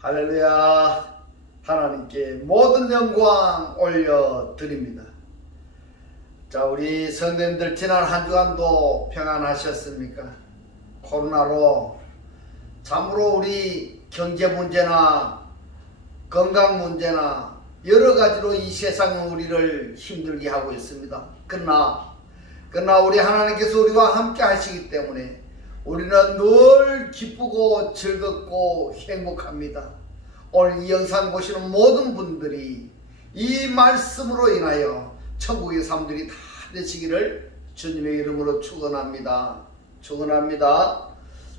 할렐루야. 하나님께 모든 영광 올려드립니다. 자, 우리 성도님들 지난 한 주간도 평안하셨습니까? 코로나로 참으로 우리 경제 문제나 건강 문제나 여러 가지로 이 세상은 우리를 힘들게 하고 있습니다. 그러나 우리 하나님께서 우리와 함께 하시기 때문에 우리는 늘 기쁘고 즐겁고 행복합니다. 오늘 이 영상 보시는 모든 분들이 이 말씀으로 인하여 천국의 삶들이 다 되시기를 주님의 이름으로 축원합니다.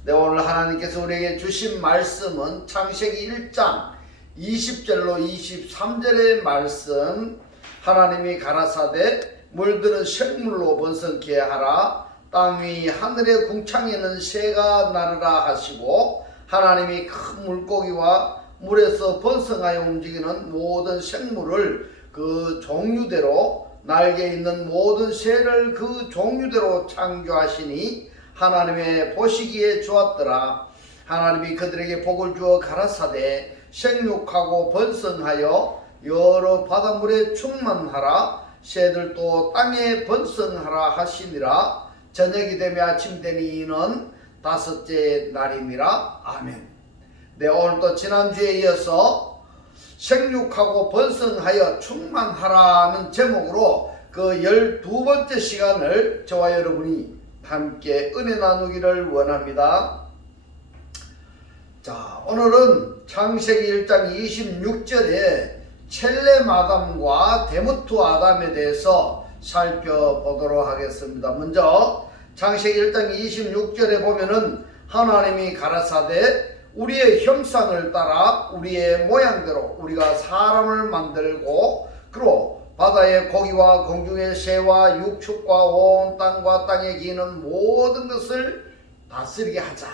네, 오늘 하나님께서 우리에게 주신 말씀은 창세기 1장 20절로 23절의 말씀. 하나님이 가라사대 물드는 생물로 번성케 하라. 땅 위 하늘의 궁창에는 새가 나르라 하시고, 하나님이 큰 물고기와 물에서 번성하여 움직이는 모든 생물을 그 종류대로, 날개 있는 모든 새를 그 종류대로 창조하시니 하나님의 보시기에 좋았더라. 하나님이 그들에게 복을 주어 가라사대 생육하고 번성하여 여러 바닷물에 충만하라. 새들도 땅에 번성하라 하시니라. 저녁이 되며 아침 되니 이는 다섯째 날임이라. 아멘. 네, 오늘 또 지난주에 이어서 생육하고 번성하여 충만하라는 제목으로 그 12번째 시간을 저와 여러분이 함께 은혜 나누기를 원합니다. 자, 오늘은 창세기 1장 26절에 첼렘 아담과 데모트 아담에 대해서 살펴보도록 하겠습니다. 먼저 창세기 1장 26절에 보면은 하나님이 가라사대 우리의 형상을 따라 우리의 모양대로 우리가 사람을 만들고 그로 바다의 고기와 공중의 새와 육축과 온 땅과 땅에 기는 모든 것을 다스리게 하자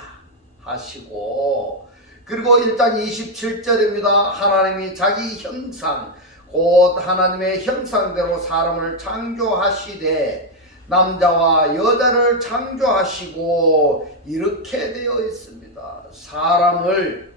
하시고, 그리고 1장 27절입니다. 하나님이 자기 형상 곧 하나님의 형상대로 사람을 창조하시되 남자와 여자를 창조하시고 이렇게 되어 있습니다. 사람을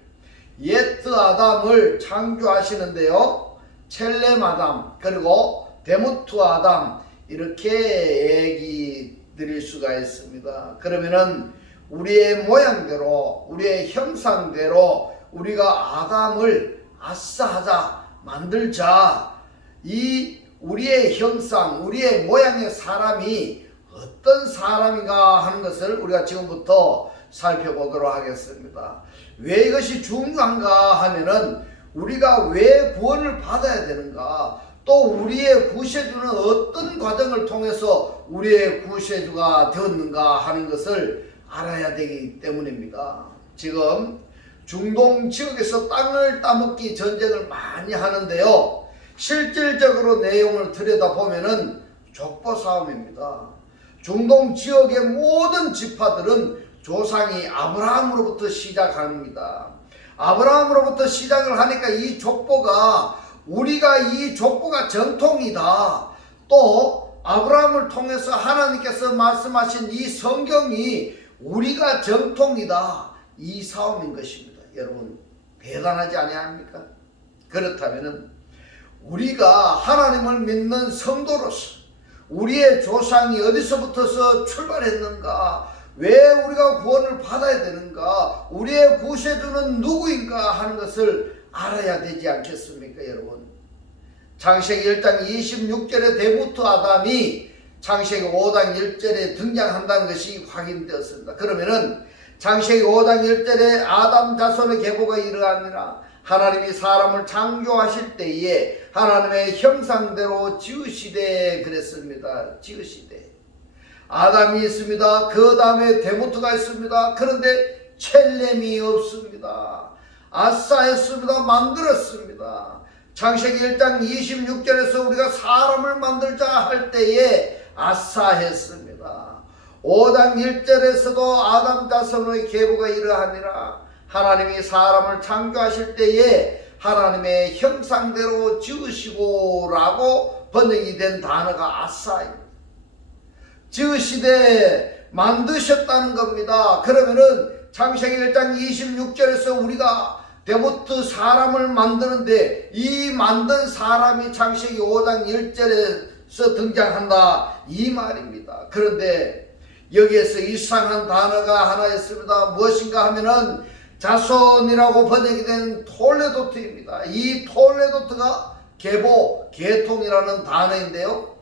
예트 아담을 창조하시는데요, 첼렘 아담 그리고 데모트 아담 이렇게 얘기 드릴 수가 있습니다. 그러면은 우리의 모양대로 우리의 형상대로 우리가 아담을 아싸하자 만들자. 이 우리의 형상 우리의 모양의 사람이 어떤 사람인가 하는 것을 우리가 지금부터 살펴보도록 하겠습니다. 왜 이것이 중요한가 하면은 우리가 왜 구원을 받아야 되는가, 또 우리의 구세주는 어떤 과정을 통해서 우리의 구세주가 되었는가 하는 것을 알아야 되기 때문입니다. 지금 중동 지역에서 땅을 따먹기 전쟁을 많이 하는데요, 실질적으로 내용을 들여다보면은 족보 싸움입니다. 중동 지역의 모든 지파들은 조상이 아브라함으로부터 시작합니다. 아브라함으로부터 시작을 하니까 이 족보가 우리가 이 족보가 정통이다. 또 아브라함을 통해서 하나님께서 말씀하신 이 성경이 우리가 정통이다. 이 싸움인 것입니다. 여러분 대단하지 아니합니까? 그렇다면은 우리가 하나님을 믿는 성도로서 우리의 조상이 어디서부터서 출발했는가, 왜 우리가 구원을 받아야 되는가, 우리의 구세주는 누구인가 하는 것을 알아야 되지 않겠습니까, 여러분? 창세기 1장 26절에 데모트 아담이 창세기 5장 1절에 등장한다는 것이 확인되었습니다. 그러면은 창세기 5장 1절에 아담 자손의 계보가 이러하니라. 하나님이 사람을 창조하실 때에 하나님의 형상대로 지으시되 그랬습니다. 지으시되. 아담이 있습니다. 그 다음에 데모트가 있습니다. 그런데 첼렘이 없습니다. 아싸했습니다. 만들었습니다. 창세기 1장 26절에서 우리가 사람을 만들자 할 때에 아싸했습니다. 5장 1절에서도 아담 자손의 계보가 이러하니라. 하나님이 사람을 창조하실 때에 하나님의 형상대로 지으시고 라고 번역이 된 단어가 아싸입니다. 지으시되 만드셨다는 겁니다. 그러면은 창세기 1장 26절에서 우리가 데모트 사람을 만드는데 이 만든 사람이 창세기 5장 1절에서 등장한다 이 말입니다. 그런데 여기에서 이상한 단어가 하나 있습니다. 무엇인가 하면은 자손이라고 번역이 된 톨레도트입니다. 이 톨레도트가 계보, 계통이라는 단어인데요.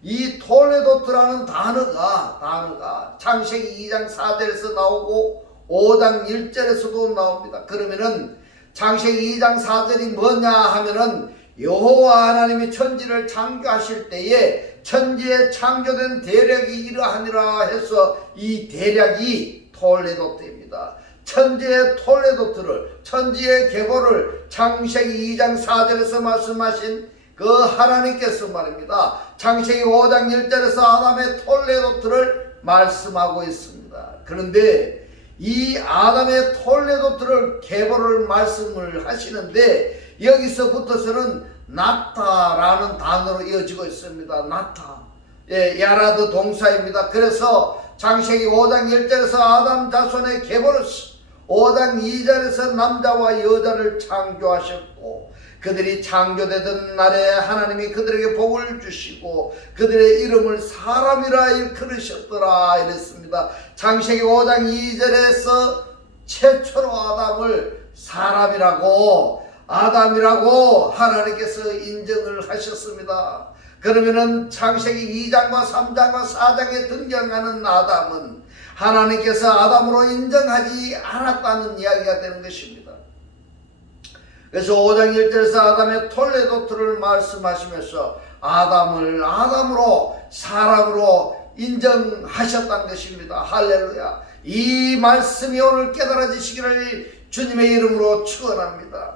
이 톨레도트라는 단어가 창세기 2장 4절에서 나오고 5장 1절에서도 나옵니다. 그러면은 창세기 2장 4절이 뭐냐 하면은 여호와 하나님이 천지를 창조하실 때에 천지에 창조된 대략이 이러하니라 해서 이 대략이 톨레도트입니다. 천지의 톨레도트를, 천지의 계보를 창세기 2장 4절에서 말씀하신 그 하나님께서 말입니다. 창세기 5장 1절에서 아담의 톨레도트를 말씀하고 있습니다. 그런데 이 아담의 톨레도트를 계보를 말씀을 하시는데 여기서부터서는 나타라는 단어로 이어지고 있습니다. 나타. 야라드 동사입니다. 그래서 창세기 5장 1절에서 아담 자손의 계보를 5장 2절에서 남자와 여자를 창조하셨고 그들이 창조되던 날에 하나님이 그들에게 복을 주시고 그들의 이름을 사람이라 일컬으셨더라 이랬습니다. 창세기 5장 2절에서 최초로 아담을 사람이라고 아담이라고 하나님께서 인정을 하셨습니다. 그러면은 창세기 2장과 3장과 4장에 등장하는 아담은 하나님께서 아담으로 인정하지 않았다는 이야기가 되는 것입니다. 그래서 5장 1절에서 아담의 톨레도트를 말씀하시면서 아담을 아담으로 사람으로 인정하셨다는 것입니다. 할렐루야. 이 말씀이 오늘 깨달아지시기를 주님의 이름으로 축원합니다.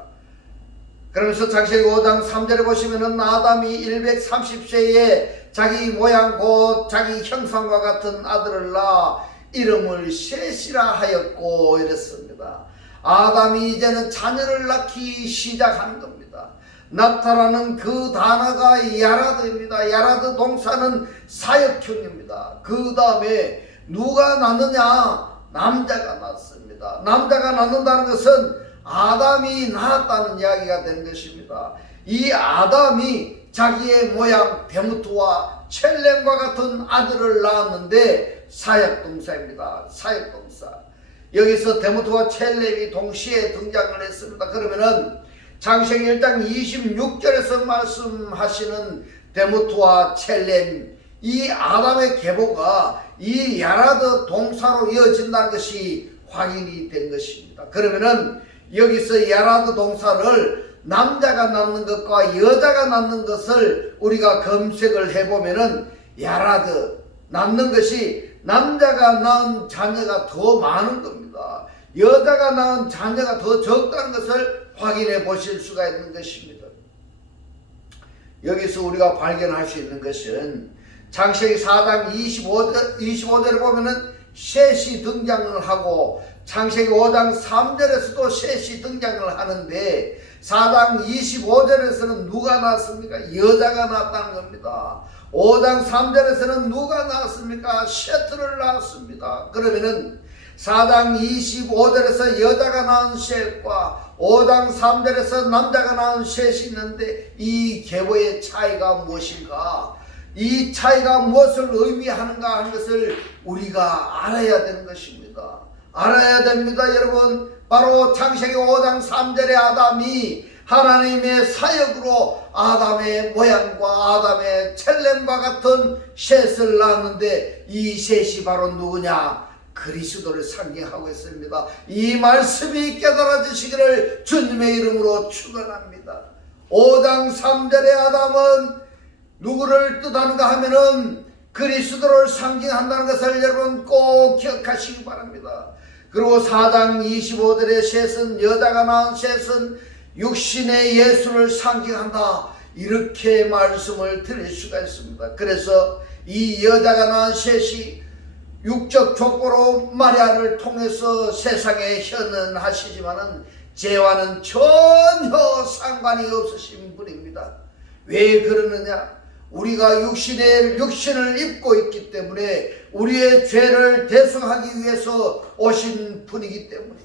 그러면서 창세기 5장 3절에 보시면은 아담이 130세에 자기 모양 곧 자기 형상과 같은 아들을 낳아 이름을 셋이라 하였고 이랬습니다. 아담이 이제는 자녀를 낳기 시작하는 겁니다. 나타나는 그 단어가 야라드입니다. 야라드 동사는 사역형입니다. 그 다음에 누가 낳느냐? 남자가 낳습니다. 남자가 낳는다는 것은 아담이 낳았다는 이야기가 되는 것입니다. 이 아담이 자기의 모양 데모트와 첼렘과 같은 아들을 낳았는데 사역동사입니다. 사역동사. 여기서 데모트와 첼렘이 동시에 등장을 했습니다. 그러면은 창세기 1장 26절에서 말씀하시는 데모트와 첼렘 이 아담의 계보가 이 야라드 동사로 이어진다는 것이 확인이 된 것입니다. 그러면은 여기서 야라드 동사를 남자가 낳는 것과 여자가 낳는 것을 우리가 검색을 해보면은 야라드 낳는 것이 남자가 낳은 자녀가 더 많은 겁니다. 여자가 낳은 자녀가 더 적다는 것을 확인해 보실 수가 있는 것입니다. 여기서 우리가 발견할 수 있는 것은 창세기 4장 25절에 보면은 셋이 등장을 하고 창세기 5장 3절에서도 셋이 등장을 하는데 4장 25절에서는 누가 나왔습니까? 여자가 나왔다는 겁니다. 5장 3절에서는 누가 나왔습니까? 셋을 낳았습니다. 그러면은 4장 25절에서 여자가 낳은 셋과 5장 3절에서 남자가 낳은 셋이 있는데 이 계보의 차이가 무엇인가? 이 차이가 무엇을 의미하는가 하는 것을 우리가 알아야 되는 것입니다. 알아야 됩니다. 여러분, 바로 창세기 5장 3절의 아담이 하나님의 사역으로 아담의 모양과 아담의 첼렘과 같은 셋을 낳았는데 이 셋이 바로 누구냐? 그리스도를 상징하고 있습니다. 이 말씀이 깨달아지시기를 주님의 이름으로 축원합니다. 5장 3절의 아담은 누구를 뜻하는가 하면은 그리스도를 상징한다는 것을 여러분 꼭 기억하시기 바랍니다. 그리고 4장 25절의 셋은 여자가 낳은 셋은 육신의 예수를 상징한다. 이렇게 말씀을 드릴 수가 있습니다. 그래서 이 여자가 낳은 셋이 육적 족보로 마리아를 통해서 세상에 현현하시지만은 죄와는 전혀 상관이 없으신 분입니다. 왜 그러느냐? 우리가 육신을 입고 있기 때문에 우리의 죄를 대속하기 위해서 오신 분이기 때문에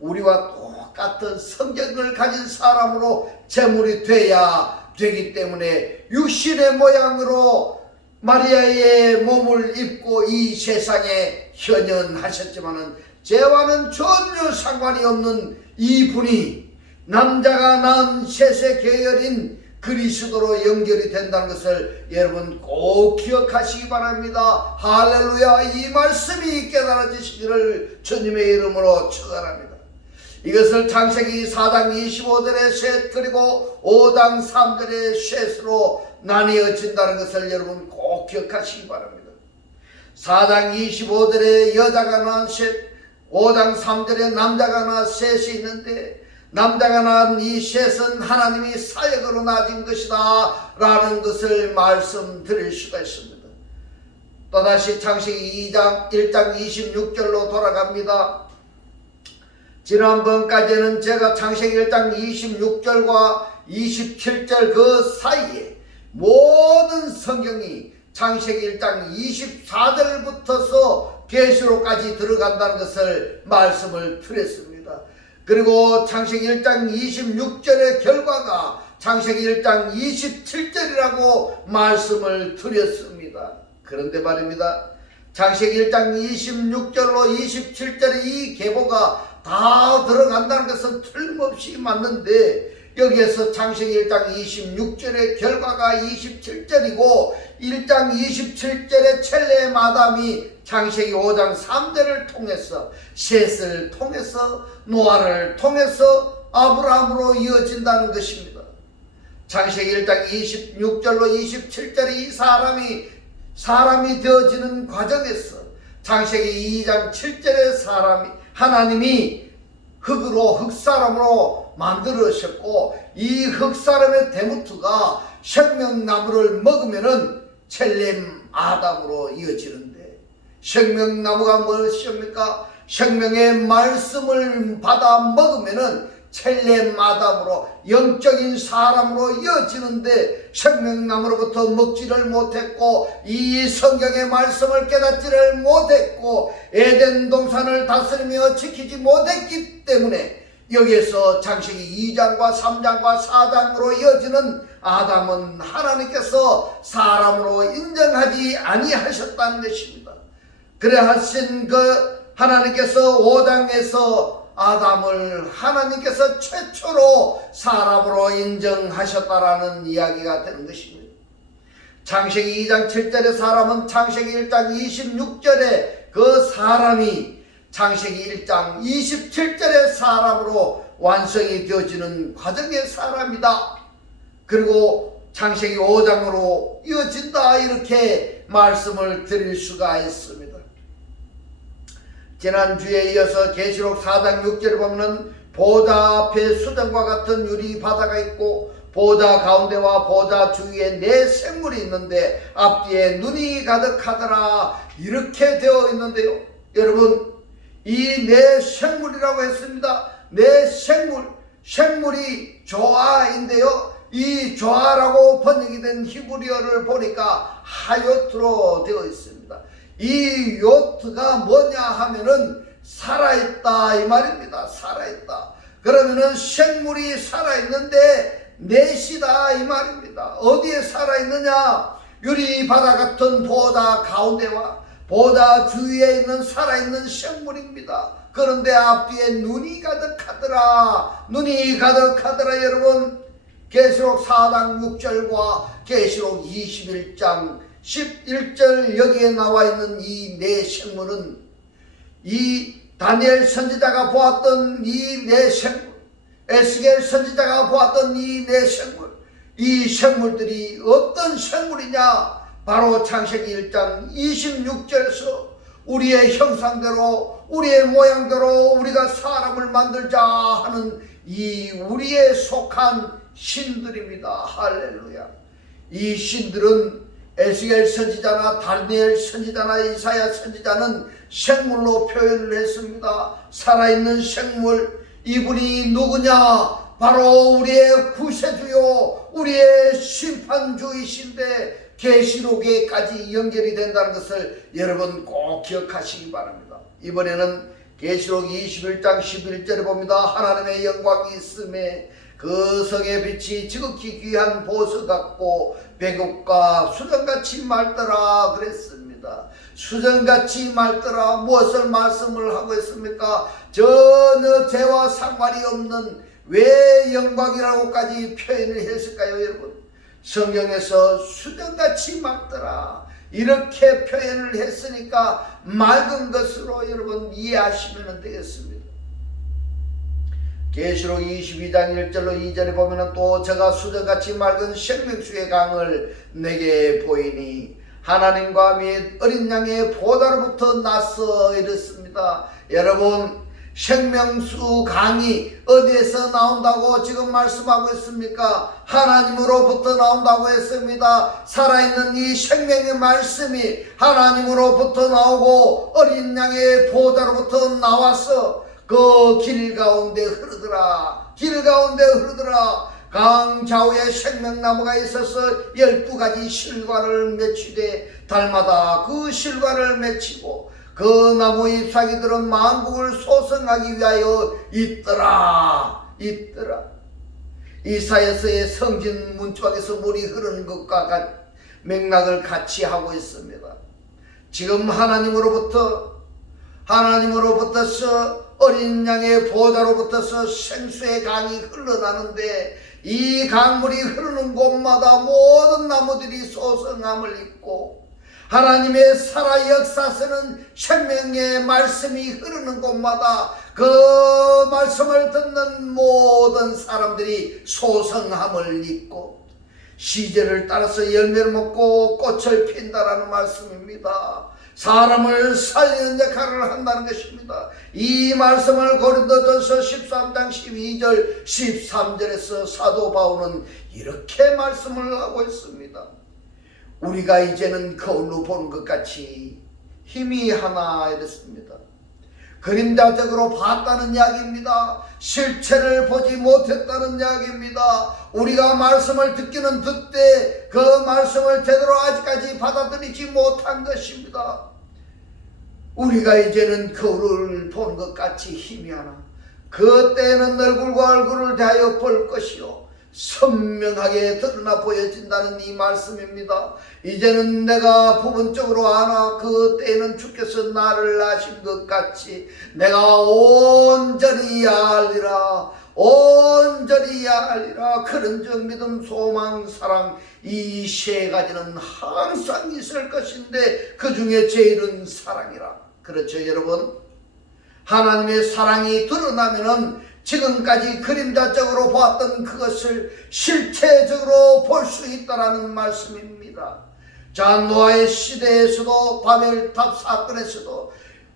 우리와 똑같은 성격을 가진 사람으로 제물이 돼야 되기 때문에 육신의 모양으로 마리아의 몸을 입고 이 세상에 현현하셨지만은 죄와는 전혀 상관이 없는 이분이 남자가 낳은 셋의 계열인 그리스도로 연결이 된다는 것을 여러분 꼭 기억하시기 바랍니다. 할렐루야. 이 말씀이 깨달아지시기를 주님의 이름으로 축원합니다. 이것을 창세기 4장 25절의 셋 그리고 5장 3절의 셋으로 나뉘어진다는 것을 여러분 꼭 기억하시기 바랍니다. 4장 25절에 여자가 낳은 셋, 5장 3절에 남자가 낳은 셋이 있는데 남자가 낳은 이 셋은 하나님이 사역으로 낳은 것이다 라는 것을 말씀드릴 수가 있습니다. 또다시 창세기 1장 26절로 돌아갑니다. 지난번까지는 제가 창세기 1장 26절과 27절 그 사이에 모든 성경이 창세기 1장 24절부터서 계시록까지 들어간다는 것을 말씀을 드렸습니다. 그리고 창세기 1장 26절의 결과가 창세기 1장 27절이라고 말씀을 드렸습니다. 그런데 말입니다. 창세기 1장 26절로 27절의 이 계보가 다 들어간다는 것은 틀림없이 맞는데 여기에서 창세기 1장 26절의 결과가 27절이고 1장 27절의 첼레 마담이 창세기 5장 3절을 통해서 셋을 통해서 노아를 통해서 아브라함으로 이어진다는 것입니다. 창세기 1장 26절로 27절의 이 사람이 되어지는 과정에서 창세기 2장 7절의 하나님이 흑사람으로 만들으셨고 이 흑사람의 대무트가 생명나무를 먹으면은 첼렘 아담으로 이어지는데 생명나무가 무엇입니까? 생명의 말씀을 받아 먹으면은 첼렘 아담으로 영적인 사람으로 이어지는데 생명나무로부터 먹지를 못했고 이 성경의 말씀을 깨닫지를 못했고 에덴 동산을 다스리며 지키지 못했기 때문에 여기에서 창세기 2장과 3장과 4장으로 이어지는 아담은 하나님께서 사람으로 인정하지 아니하셨다는 것입니다. 그래 하신 그 하나님께서 5장에서 아담을 하나님께서 최초로 사람으로 인정하셨다라는 이야기가 되는 것입니다. 창세기 2장 7절의 사람은 창세기 1장 26절에 그 사람이 창세기 1장 27절의 사람으로 완성이 되어지는 과정의 사람이다. 그리고 창세기 5장으로 이어진다 이렇게 말씀을 드릴 수가 있습니다. 지난주에 이어서 계시록 4장 6절을 보면 보좌 앞에 수정과 같은 유리 바다가 있고 보좌 가운데와 보좌 주위에 네 생물이 있는데 앞뒤에 눈이 가득하더라 이렇게 되어 있는데요. 여러분 이 네 생물이라고 했습니다. 네 생물이 조아인데요. 이 조아라고 번역이 된 히브리어를 보니까 하요트로 되어 있습니다. 이 요트가 뭐냐 하면은 살아있다 이 말입니다. 살아있다. 그러면은 생물이 살아있는데 넷이다 이 말입니다. 어디에 살아있느냐? 유리 바다 같은 보좌 가운데와 보좌 주위에 있는 살아있는 생물입니다. 그런데 앞뒤에 눈이 가득하더라. 여러분 계시록 4장 6절과 계시록 21장 11절 여기에 나와 있는 이 네 생물은 이 다니엘 선지자가 보았던 이 네 생물, 에스겔 선지자가 보았던 이 네 생물, 이 생물들이 어떤 생물이냐? 바로 창세기 1장 26절에서 우리의 형상대로 우리의 모양대로 우리가 사람을 만들자 하는 이 우리에 속한 신들입니다. 할렐루야. 이 신들은 에스겔 선지자나 다니엘 선지자나 이사야 선지자는 생물로 표현을 했습니다. 살아있는 생물. 이분이 누구냐? 바로 우리의 구세주요 우리의 심판주이신데 계시록에까지 연결이 된다는 것을 여러분 꼭 기억하시기 바랍니다. 이번에는 계시록 21장 11절에 봅니다. 하나님의 영광이 있음에 그 성의 빛이 지극히 귀한 보석 같고 백옥과 수정같이 맑더라 그랬습니다. 수정같이 맑더라. 무엇을 말씀을 하고 있습니까? 전혀 죄와 상관이 없는 왜 영광이라고까지 표현을 했을까요, 여러분? 성경에서 수정같이 맑더라 이렇게 표현을 했으니까 맑은 것으로 여러분 이해하시면 되겠습니다. 계시록 22장 1절로 2절에 보면 또 저가 수정같이 맑은 생명수의 강을 내게 보이니 하나님과 및 어린 양의 보다로부터 나서 이랬습니다. 여러분, 생명수 강이 어디에서 나온다고 지금 말씀하고 있습니까? 하나님으로부터 나온다고 했습니다. 살아있는 이 생명의 말씀이 하나님으로부터 나오고 어린 양의 보다로부터 나와서 그 길 가운데 흐르더라. 길 가운데 흐르더라. 강 좌우에 생명나무가 있어서 12가지 실과를 맺히되 달마다 그 실과를 맺히고 그 나무 잎사귀들은 만국을 소성하기 위하여 있더라. 이사야서의 성진 문짝에서 물이 흐르는 것과 맥락을 같이 하고 있습니다. 지금 하나님으로부터서 어린 양의 보좌로부터서 생수의 강이 흘러나는데 이 강물이 흐르는 곳마다 모든 나무들이 소성함을 입고 하나님의 살아 역사서는 생명의 말씀이 흐르는 곳마다 그 말씀을 듣는 모든 사람들이 소성함을 입고 시절을 따라서 열매를 먹고 꽃을 핀다라는 말씀입니다. 사람을 살리는 역할을 한다는 것입니다. 이 말씀을 고린도전서 13장 12절 13절에서 사도 바울은 이렇게 말씀을 하고 있습니다. 우리가 이제는 거울로 보는 것 같이 힘이 하나 이랬습니다. 그림자적으로 봤다는 이야기입니다. 실체를 보지 못했다는 이야기입니다. 우리가 말씀을 듣기는 듣되 그 말씀을 제대로 아직까지 받아들이지 못한 것입니다. 우리가 이제는 거울을 보는 것 같이 힘이 하나 그때는 얼굴과 얼굴을 대하여 볼 것이요 선명하게 드러나 보여진다는 이 말씀입니다. 이제는 내가 부분적으로 아나 그때는 주께서 나를 아신 것 같이 내가 온전히 알리라. 그런즉 믿음, 소망, 사랑 이 세 가지는 항상 있을 것인데 그 중에 제일은 사랑이라. 그렇죠, 여러분? 하나님의 사랑이 드러나면은 지금까지 그림자적으로 보았던 그것을 실체적으로 볼 수 있다라는 말씀입니다. 자, 노아의 시대에서도 바벨탑 사건에서도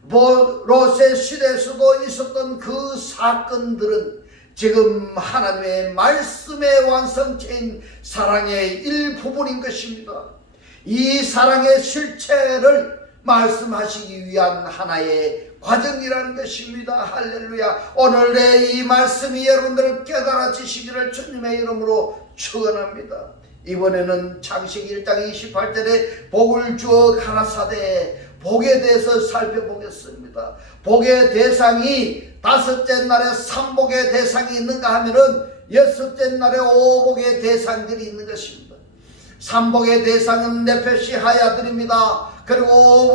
롯의 시대에서도 있었던 그 사건들은 지금 하나님의 말씀의 완성체인 사랑의 일부분인 것입니다. 이 사랑의 실체를 말씀하시기 위한 하나의 과정이라는 것입니다. 할렐루야. 오늘 내 이 말씀이 여러분들을 깨달아지시기를 주님의 이름으로 축원합니다. 이번에는 창세기 1장 28절에 복을 주어 가라사대 복에 대해서 살펴보겠습니다. 복의 대상이 다섯째 날에 삼복의 대상이 있는가 하면은 여섯째 날에 오복의 대상들이 있는 것입니다. 삼복의 대상은 네페시 하야들입니다. 그리고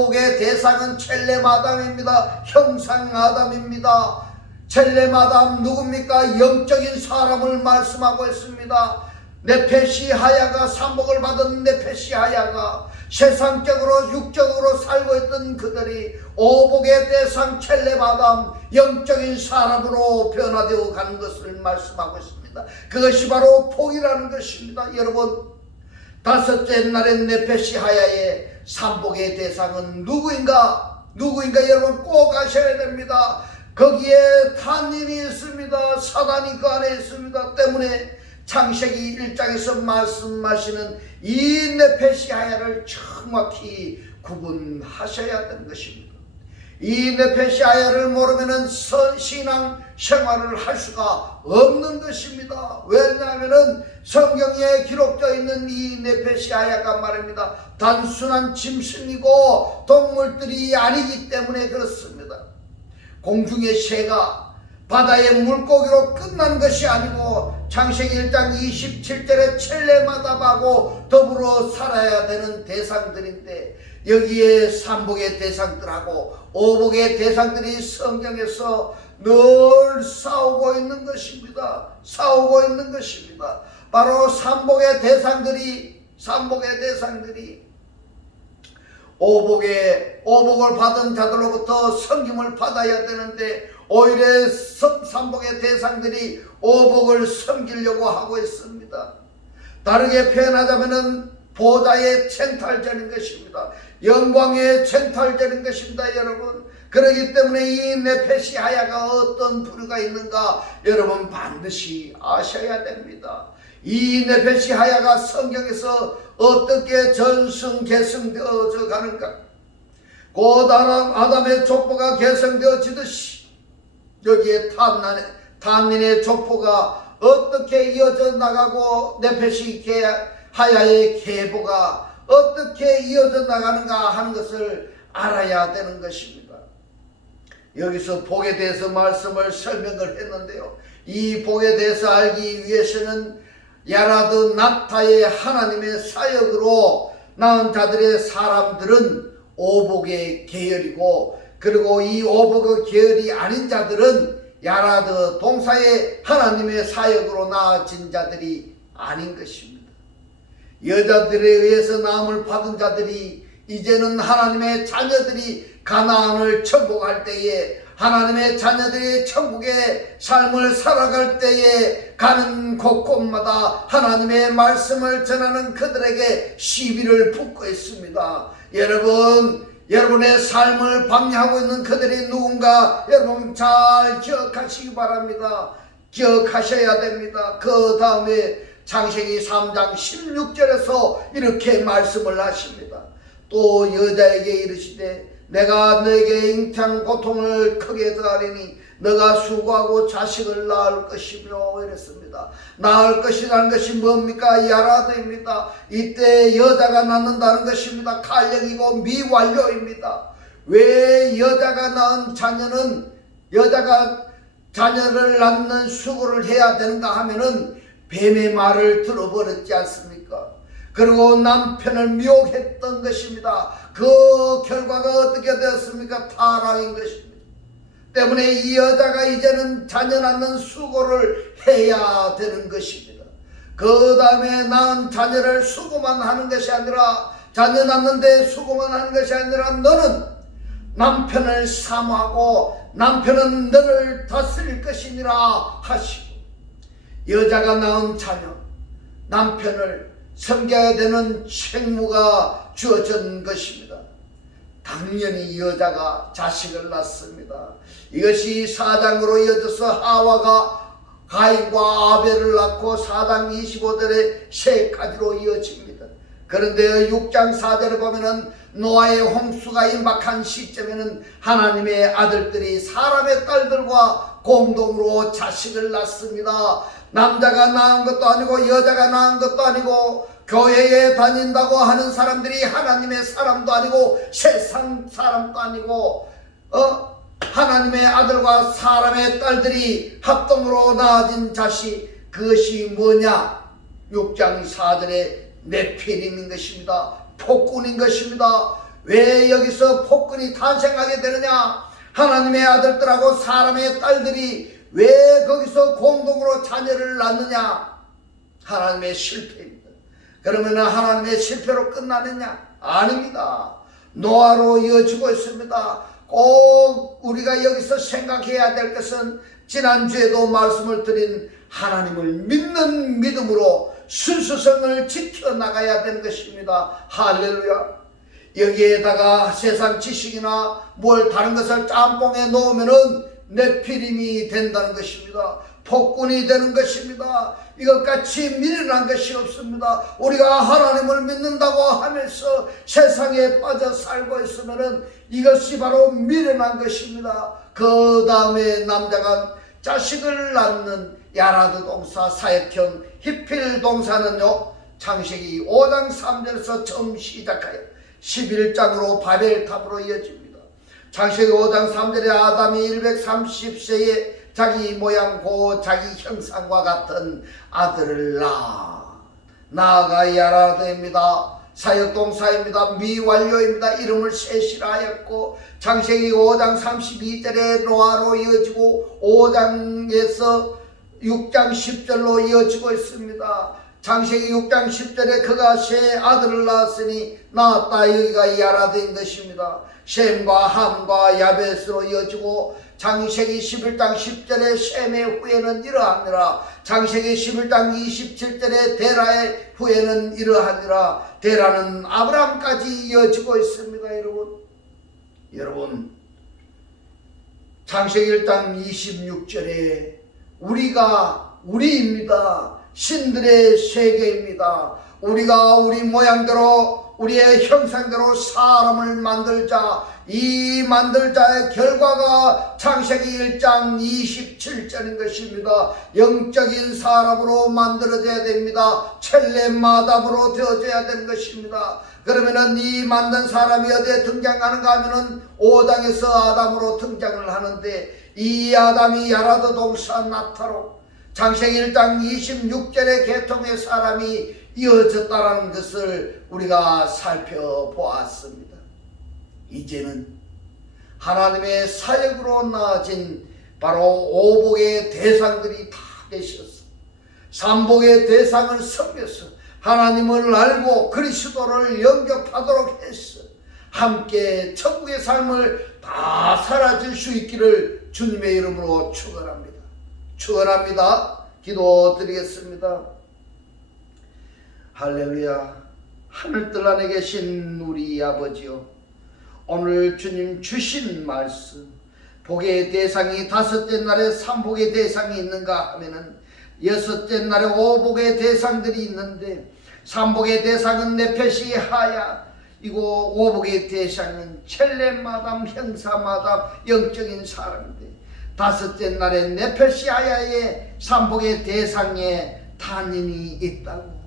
오복의 대상은 첼렘 아담입니다. 형상 아담입니다. 첼렘 아담 누굽니까? 영적인 사람을 말씀하고 있습니다. 네페시 하야가 삼복을 받은 네페시 하야가 세상적으로 육적으로 살고 있던 그들이 오복의 대상 첼렘 아담 영적인 사람으로 변화되어 가는 것을 말씀하고 있습니다. 그것이 바로 복이라는 것입니다. 여러분, 다섯째 날엔 네페시 하야의 삼복의 대상은 누구인가 여러분 꼭 아셔야 됩니다. 거기에 탄닌이 있습니다. 사단이 그 안에 있습니다. 때문에 창세기 1장에서 말씀하시는 이 네페시 하야를 정확히 구분하셔야 되는 것입니다. 이 네페시 하야를 모르면 신앙 생활을 할 수가 없는 것입니다. 왜냐하면 성경에 기록되어 있는 이 네페시 하야가 말입니다. 단순한 짐승이고 동물들이 아니기 때문에 그렇습니다. 공중의 새가 바다의 물고기로 끝나는 것이 아니고 창세기 1장 27절에 첼레마담하고 더불어 살아야 되는 대상들인데, 여기에 삼복의 대상들하고 오복의 대상들이 성경에서 늘 싸우고 있는 것입니다. 싸우고 있는 것입니다. 바로 삼복의 대상들이 오복을 받은 자들로부터 섬김을 받아야 되는데, 오히려 삼복의 대상들이 오복을 섬기려고 하고 있습니다. 다르게 표현하자면은 보좌의 쟁탈전인 것입니다. 영광의 쟁탈전인 것입니다, 여러분. 그렇기 때문에 이 네페시 하야가 어떤 부류가 있는가 여러분 반드시 아셔야 됩니다. 이 네페시 하야가 성경에서 어떻게 전승계승되어져 가는가? 곧 아담의 족보가 계승되어지듯이 여기에 단닌의 족보가 어떻게 이어져 나가고 네페시 하야의 계보가 어떻게 이어져 나가는가 하는 것을 알아야 되는 것입니다. 여기서 복에 대해서 말씀을 설명을 했는데요, 이 복에 대해서 알기 위해서는 야라드 낙타의 하나님의 사역으로 낳은 자들의 사람들은 오복의 계열이고, 그리고 이 오복의 계열이 아닌 자들은 야라드 동사의 하나님의 사역으로 낳아진 자들이 아닌 것입니다. 여자들에 의해서 낳음을 받은 자들이 이제는 하나님의 자녀들이 가나안을 정복할 때에, 하나님의 자녀들이 천국의 삶을 살아갈 때에 가는 곳곳마다 하나님의 말씀을 전하는 그들에게 시비를 붙고 있습니다. 여러분의 삶을 방해하고 있는 그들이 누군가 여러분 잘 기억하시기 바랍니다. 기억하셔야 됩니다. 그 다음에 창세기 3장 16절에서 이렇게 말씀을 하십니다. 또 여자에게 이르시되 내가 너에게 잉태한 고통을 크게 더하리니 너가 수고하고 자식을 낳을 것이며 이랬습니다. 낳을 것이라는 것이 뭡니까? 야라드입니다. 이때 여자가 낳는다는 것입니다. 가령이고 미완료입니다. 왜 여자가 낳은 자녀는 여자가 자녀를 낳는 수고를 해야 되는가 하면은 뱀의 말을 들어버렸지 않습니까? 그리고 남편을 미혹했던 것입니다. 그 결과가 어떻게 되었습니까? 타락인 것입니다. 때문에 이 여자가 이제는 자녀 낳는 수고를 해야 되는 것입니다. 그 다음에 낳은 자녀를 수고만 하는 것이 아니라, 자녀 낳는데 수고만 하는 것이 아니라 너는 남편을 사모하고 남편은 너를 다스릴 것이니라 하시고, 여자가 낳은 자녀, 남편을 섬겨야 되는 책무가 주어진 것입니다. 당연히 여자가 자식을 낳습니다. 이것이 4장으로 이어져서 하와가 가인과 아벨을 낳고 4장 25절에 세 가지로 이어집니다. 그런데 6장 4절에 보면은 노아의 홍수가 임박한 시점에는 하나님의 아들들이 사람의 딸들과 공동으로 자식을 낳습니다. 남자가 낳은 것도 아니고 여자가 낳은 것도 아니고 교회에 다닌다고 하는 사람들이 하나님의 사람도 아니고 세상 사람도 아니고 하나님의 아들과 사람의 딸들이 합동으로 낳아진 자식, 그것이 뭐냐? 6장 4절에 네피림인 것입니다. 폭군인 것입니다. 왜 여기서 폭군이 탄생하게 되느냐? 하나님의 아들들하고 사람의 딸들이 왜 거기서 공동으로 자녀를 낳느냐? 하나님의 실패입니다. 그러면 하나님의 실패로 끝나느냐? 아닙니다. 노아로 이어지고 있습니다. 꼭 우리가 여기서 생각해야 될 것은 지난주에도 말씀을 드린 하나님을 믿는 믿음으로 순수성을 지켜나가야 되는 것입니다. 할렐루야. 여기에다가 세상 지식이나 뭘 다른 것을 짬뽕에 놓으면은 네피림이 된다는 것입니다. 폭군이 되는 것입니다. 이것같이 미련한 것이 없습니다. 우리가 하나님을 믿는다고 하면서 세상에 빠져 살고 있으면은 이것이 바로 미련한 것입니다. 그 다음에 남자가 자식을 낳는 야라드 동사, 사역형 히필 동사는요, 창세기 5장 3절에서 처음 시작하여 11장으로 바벨탑으로 이어집니다. 창세기 5장 3절에 아담이 130세에 자기 모양 고 자기 형상과 같은 아들을 나아가 야라드입니다. 사역동사입니다. 미완료입니다. 이름을 셋이라 하였고, 창세기 5장 32절에 노아로 이어지고 5장에서 6장 10절로 이어지고 있습니다. 창세기 6장 10절에 그가 세 아들을 낳았으니 낳았다, 여기가 야라드인 것입니다. 셈과 함과 야벳으로 이어지고, 창세기 11장 10절에 셈의 후예는 이러하니라. 창세기 11장 27절에 데라의 후예는 이러하니라. 데라는 아브라함까지 이어지고 있습니다. 여러분 창세기 1장 26절에 우리입니다. 신들의 세계입니다. 우리가 우리 모양대로 우리의 형상대로 사람을 만들자. 이 만들자의 결과가 창세기 1장 27절인 것입니다. 영적인 사람으로 만들어져야 됩니다. 첼레마담으로 되어져야 되는 것입니다. 그러면은 이 만든 사람이 어디에 등장하는가 하면은 5장에서 아담으로 등장을 하는데, 이 아담이 야라드 동사 나타로 창세기 1장 26절의 계통의 사람이 이어졌다는 것을 우리가 살펴보았습니다. 이제는 하나님의 사역으로 나아진 바로 오복의 대상들이 다 계셔서 삼복의 대상을 섬겨서 하나님을 알고 그리스도를 영접하도록 해서 함께 천국의 삶을 다 살아질 수 있기를 주님의 이름으로 축원합니다. 기도드리겠습니다. 할렐루야. 하늘뜰 안에 계신 우리 아버지요, 오늘 주님 주신 말씀, 복의 대상이 다섯째 날에 삼복의 대상이 있는가 하면은 여섯째 날에 오복의 대상들이 있는데, 삼복의 대상은 네페시 하야 이고 오복의 대상은 첼레마담 형사마담 영적인 사람인데, 다섯째 날에 네페시 하야의 삼복의 대상에 탄인이 있다고,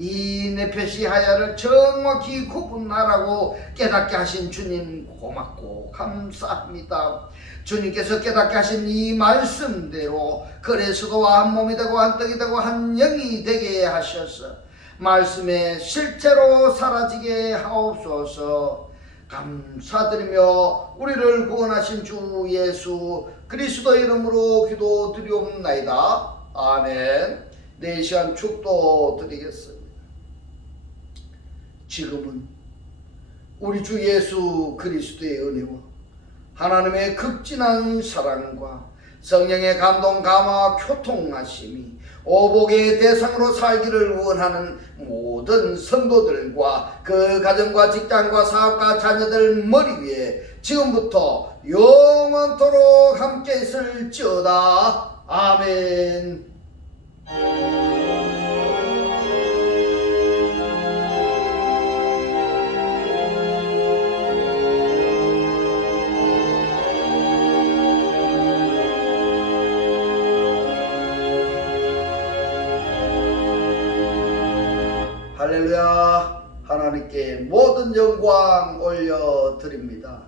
이 네페시 하야를 정확히 구분하라고 깨닫게 하신 주님 고맙고 감사합니다. 주님께서 깨닫게 하신 이 말씀대로 그리스도와 한 몸이 되고 한 떡이 되고 한 영이 되게 하셔서 말씀에 실제로 사라지게 하옵소서. 감사드리며 우리를 구원하신 주 예수 그리스도 이름으로 기도드리옵나이다. 아멘. 네 시간 축도 드리겠습니다. 지금은 우리 주 예수 그리스도의 은혜와 하나님의 극진한 사랑과 성령의 감동 감화 교통하심이 오복의 대상으로 살기를 원하는 모든 성도들과 그 가정과 직장과 사업과 자녀들 머리 위에 지금부터 영원토록 함께 있을지어다. 아멘. 할렐루야. 하나님께 모든 영광 올려드립니다.